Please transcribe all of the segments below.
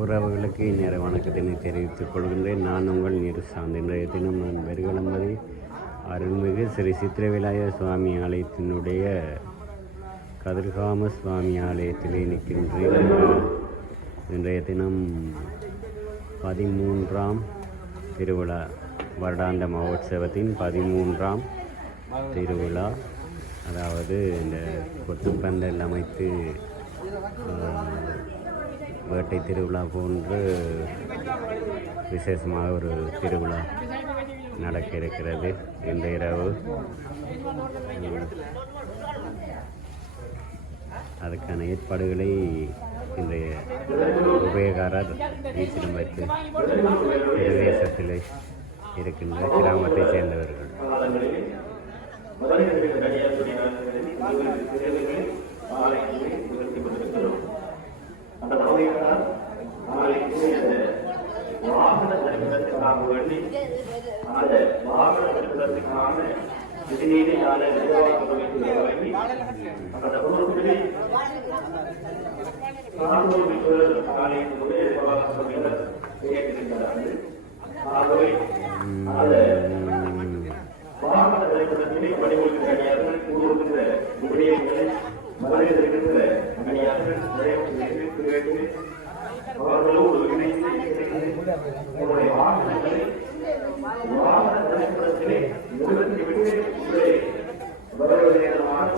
உறவுகளுக்கு இந்நேர வணக்கத்தினை தெரிவித்துக் கொள்கின்றேன். நான் உங்கள் நீர் சார்ந்த இன்றைய தினம் நான் வெறுகளம்பதி அருள்மிகு ஸ்ரீ சித்திரவிநாயக சுவாமி ஆலயத்தினுடைய கதிர்காம சுவாமி ஆலயத்திலே நிற்கின்றேன். இன்றைய தினம் 13ஆம் திருவிழா, வருடாந்த மகோத்சவத்தின் 13ஆம் திருவிழா. அதாவது இந்த கொத்துப்பந்தல் அமைத்து வேட்டை திருவிழா போன்று விசேஷமாக ஒரு திருவிழா நடக்க இருக்கிறது. இந்த இரவு அதுக்கான ஏற்பாடுகளை இன்றைய உபயகாரர் வீச்சிடம் வைத்து பிரதேசத்தில் இருக்கின்ற கிராமத்தைச் சேர்ந்தவர்கள் அந்த பகுதியினால் வாகன தரிசனத்திற்காக வேண்டி அந்த வாகன தரிசனத்திற்கான விதிநீதியான நிர்வாகி அந்த பொருட்களை ஆலயத்தினுடைய நிர்வாகங்கள் ஆகவே அந்த வாகன தரிசனத்தினை பணிபுரிகின்ற கூறுகின்ற விடயங்களை மறைந்திருக்கின்ற அணியார்கள் அவர்களோடு இணைந்து உங்களுடைய வாகனங்களை வாகன திரைப்படத்திலே நிறுத்திவிட்டு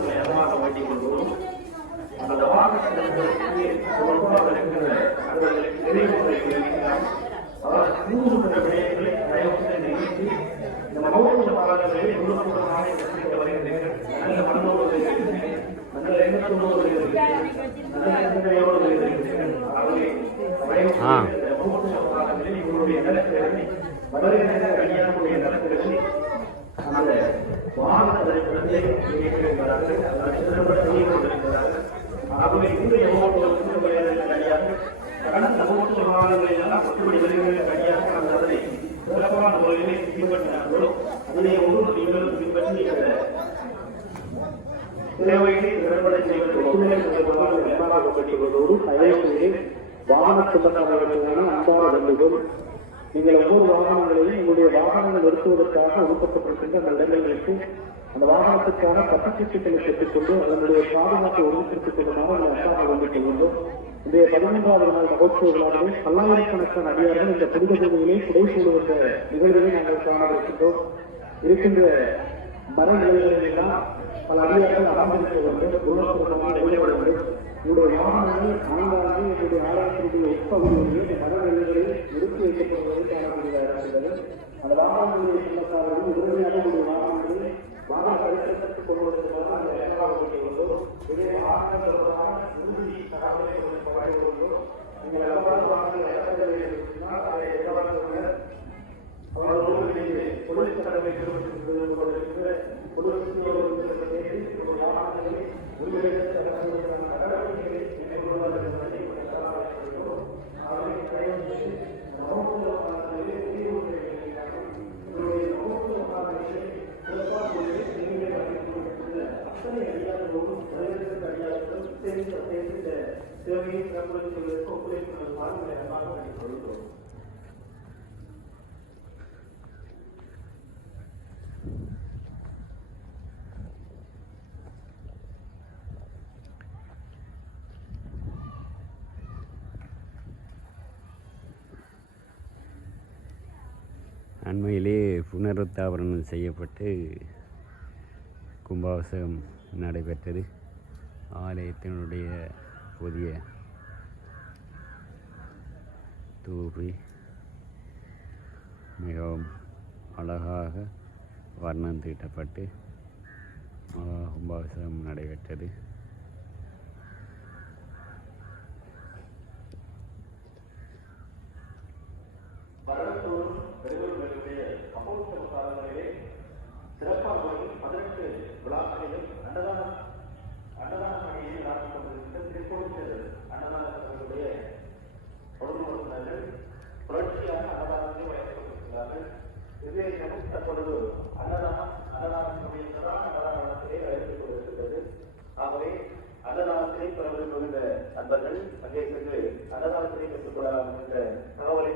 நேரமாக வேண்டிக் கொள்வோம். அந்த வாகன திரைப்படத்திலே இருக்கிற கூறுகின்ற விடயங்களை தயவுடன் நிகழ்த்தி இந்த மகோத்சவ காலங்களில் வருகின்றனர். நல்ல மனதோடு சிறப்பான முறையிலே பின்பற்றினார்களோ அதனை ஒவ்வொரு நீங்களும் பின்பற்றி வாகன சுமந்தவர்களுக்கான அன்பான நன்றிகள். நீங்கள் ஒவ்வொரு வாகனங்களையும் உங்களுடைய வாகனங்கள் நிறுத்துவதற்காக ஒதுக்கப்பட்டிருக்கின்ற அந்த இடங்களுக்கு அந்த வாகனத்துக்கான பட்டுச்சீட்டுகளை பெற்றுக்கொண்டு அதனுடைய பாதுகாப்பை உறுதிப்படுத்திக் கொள்ளுமாறு அன்பாக வேண்டிக் கொள்கின்றோம். இந்த 13வது நாள் மகோத்சவ விழாவில் பல்லாயிரக்கணக்கான அடியார்கள் இந்த புனித பூமியிலே குடை சூடுகின்ற நிகழ்வுகளை நாங்கள் காணவிருக்கின்றோம். இருக்கின்ற மர நிகழ்வுகளெல்லாம் பல அடியார்கள் அலங்கரிக்க வேண்டும். உங்களுடைய வாகனங்கள் ஆங்காங்கே என்னுடைய ஆலயத்தினுடைய உட்பகுதிகளில் மர நிகழ்வுகளை நிறுத்தி வைக்கப்படுவதை காணக்கூடியதாக இருக்கிறது. அந்த வாகனங்களுடைய சொந்தக்காரர்கள் உறுதியாக உங்களுடைய வாகனங்களை வாகன பரிசீலனைக்கு கொள்வதற்காக அந்த இடமாக கொண்டிருந்தோம். இதே வாகனங்களுக்கான உறுதி தகவலை வழங்குவதோ நீங்கள் எவ்வாறு வாகனங்கள் இடங்களில் இருந்தால் அதை எவ்வாறு அவர்களோடு பொலிஸ் கடமை கொண்டிருக்கிற பொலிஸ் வாகனங்களை நடவடிக்கைகளை மேற்கொள்வார்கள் அத்தனை அடியார்களோடும் சேவையை சிறப்புறுத்துவதற்கு ஒத்துழைப்புகளுக்காக கொள்கிறோம். அண்மையிலே புனருத்தாபரணம் செய்யப்பட்டு கும்பாபிஷேகம் நடைபெற்றது. ஆலயத்தினுடைய புதிய தூபி மிகவும் அழகாக வர்ணம் தீட்டப்பட்டு கும்பாபிஷேகம் நடைபெற்றது. சிறப்பாக 18 விழாக்களிலும் அன்னதான பணியை நடத்தி கொண்டிருக்கின்ற திருக்கோவில் அன்னதானங்களுடைய பொதுமக்கள் புரட்சியாக அன்னதானத்தை வழங்கப்பட்டிருக்கிறார்கள். இதே தற்பொழுது அன்னதானத்தினுடைய பிரதான அன்னதானத்திலே அழைத்துக் கொண்டிருக்கிறது. ஆகவே அன்னதானத்திலே பெறுகின்ற அன்பர்கள் அங்கே சென்று அன்னதானத்திலே பெற்றுக் கொள்ளலாம் என்ற தகவலை